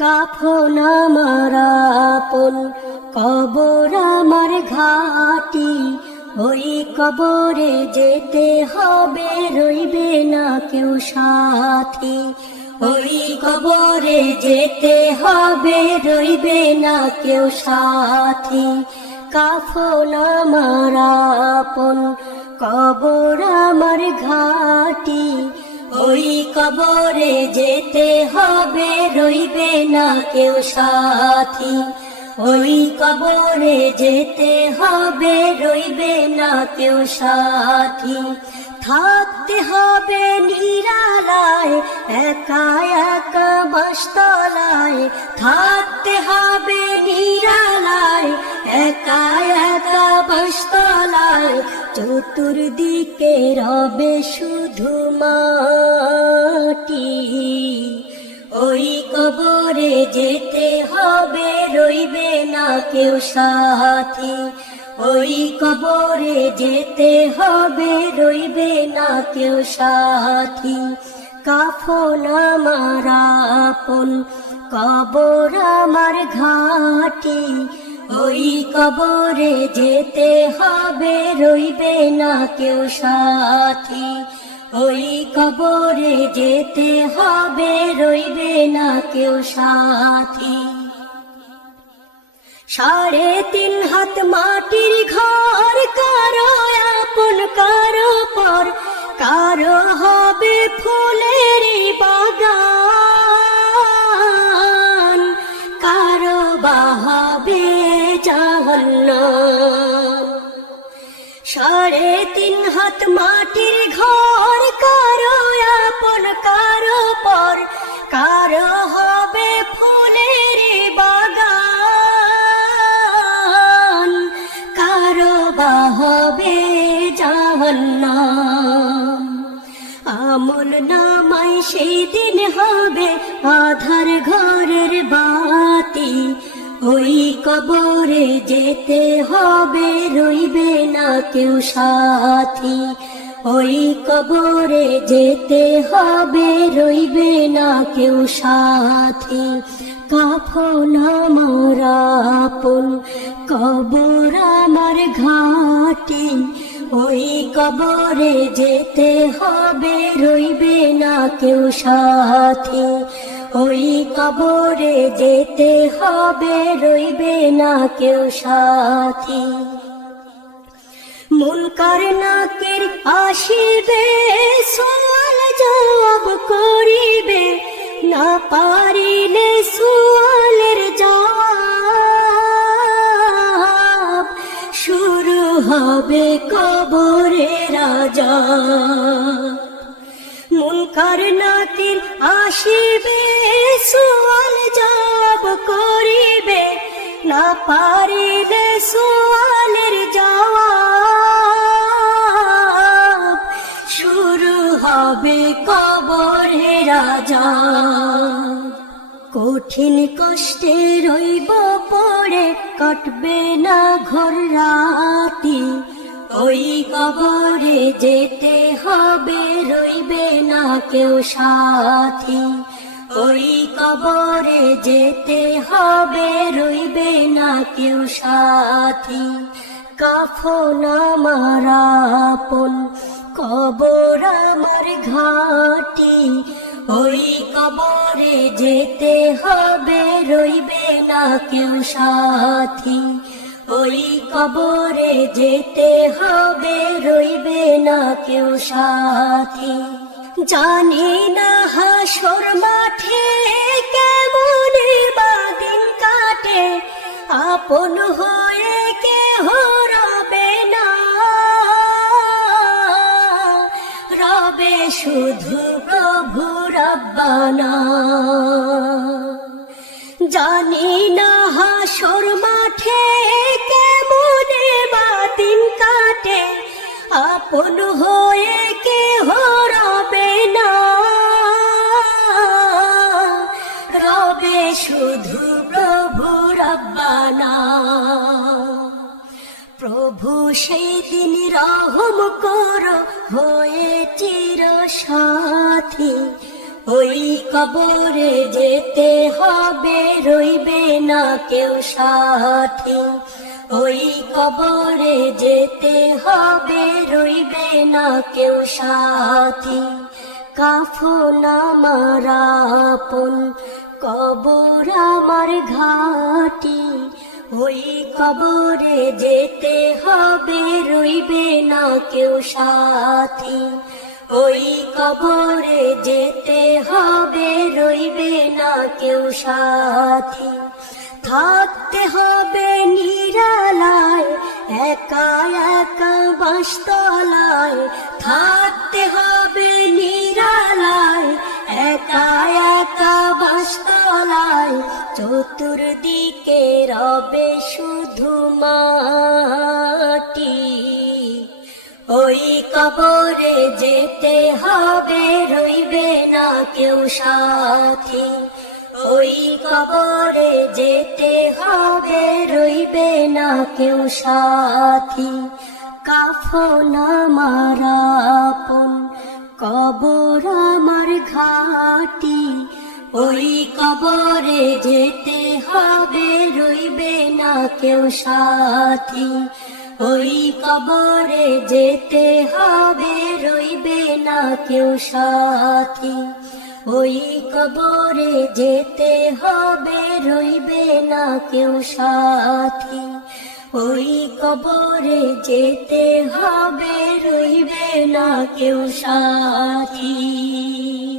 কাফন আমার আপন, কবর আমার ঘাটি, ওই কবরে যেতে হবে, রইবে না কেউ সাথী। ওই কবরে যেতে হবে, রইবে না কেউ সাথী। কাফন আমার আপন, কবর আমার ঘাটি, ওই কবরে যেতে হবে, রইবে না কেউ সাথী। ওই কবরে যেতে হবে, রইবে না কেউ সাথী। থাকতে হবে নিরালায়, একা একা বাসতলায়। থাকতে হবে নিরালায়, একা একা বাসতলায়। চতুর্দিকে রবে শুধু মাটি, ওই কবরে যেতে হবে, রইবে না কেউ সাথী। ওই কবরে যেতে হবে, রইবে না কেউ সাথী। কাফন আমার আপন, কবর আমার ঘাটি, ওই কবরে যেতে হবে, রইবে না কেউ সাথী। ওই কবরে যেতে হবে, রইবে না কেউ সাথী। 3.5 হাত মাটির ঘর, কারো আপন কারো পর, কারো হবে ফুলের বাগান, কারো বা হবে জাহান্নাম। 3.5 হাত মাটির ঘর, কারো আপন কারো পর, কারো হবে ফুলের বাগান, কারো বা হবে জাহান্নাম। আমল নামায় সেদিন হবে আধার ঘরের বাতি, ওই কবরে যেতে হবে, রইবে না কেউ সাথী। ওই কবরে যেতে হবে, রইবে না কেউ সাথী। কাফন আমার আপন, কবর আমার ঘাটি, ওই কবরে যেতে হবে, রইবে না কেউ সাথী। ওই কবরে যেতে হবে, রইবে না কেউ সাথী। মুনকার নাকির আসিবে, সওয়াল জবাব করিবে, না পারিলে সওয়ালের জবাব। শুরু হবে কবরের আযাব। মুনকার নাকির আসিবে, সওয়াল জবাব করিবে, না পারিলে সওয়ালের জবাব। শুরু হবে কবরের আযাব। কঠিন কষ্টে রইব পড়ে, কাটবে না ঘর রাতি, ওই কবরে যেতে হবে, রইবে না কেউ সাথী। ওই কবরে যেতে হবে, রইবে না কেউ সাথী। কাফন আমার আপন, কবর আমার ঘাটি, ওই কবরে যেতে হবে, রইবে না কেউ সাথী। ওই কবরে যেতে হবে, রইবে না কেউ সাথী। জানি না হাসর মাঠে কেমন বা দিন কাটে, আপন হয়ে কেহ রবে না, রবে শুধু প্রভু রব্বানা। জানি না হাসর মাঠে কেমন বা দিন কাটে, আপন হয়ে কেহ রবে না, রবে শুধু প্রভু রব্বানা। প্রভু সেই দিন রহম করো, হয়ে চির সাথী। ওই কবরে যেতে হবে, রইবে না কেউ সাথী। ওই কবরে যেতে হবে, রইবে না কেউ সাথী। কাফন আমার আপন, কবর আমার ঘাটি। ওই কবরে যেতে হবে, রইবে না কেউ সাথী। ওই কবরে যেতে হবে, রইবে না কেউ সাথী। থাকতে হবে নিরালায়, একা একা বাঁশতলায়। থাকতে হবে নিরালায়, একা একা বাঁশতলায়। চতুর্দিকে রবে শুধু মাটি। ওই কবরে যেতে হবে, রইবে না কেউ সাথী। ওই কবরে যেতে হবে, রইবে না কেউ সাথী। কাফন আমার আপন, কবর আমার ঘাটি। ওই কবরে যেতে হবে, রইবে না কেউ সাথী। ওই কবরে যেতে হবে, রইবে না কেউ সাথী। ওই কবরে যেতে হবে, রইবে না কেউ সাথী। ওই কবরে যেতে হবে, রইবে না কেউ সাথী।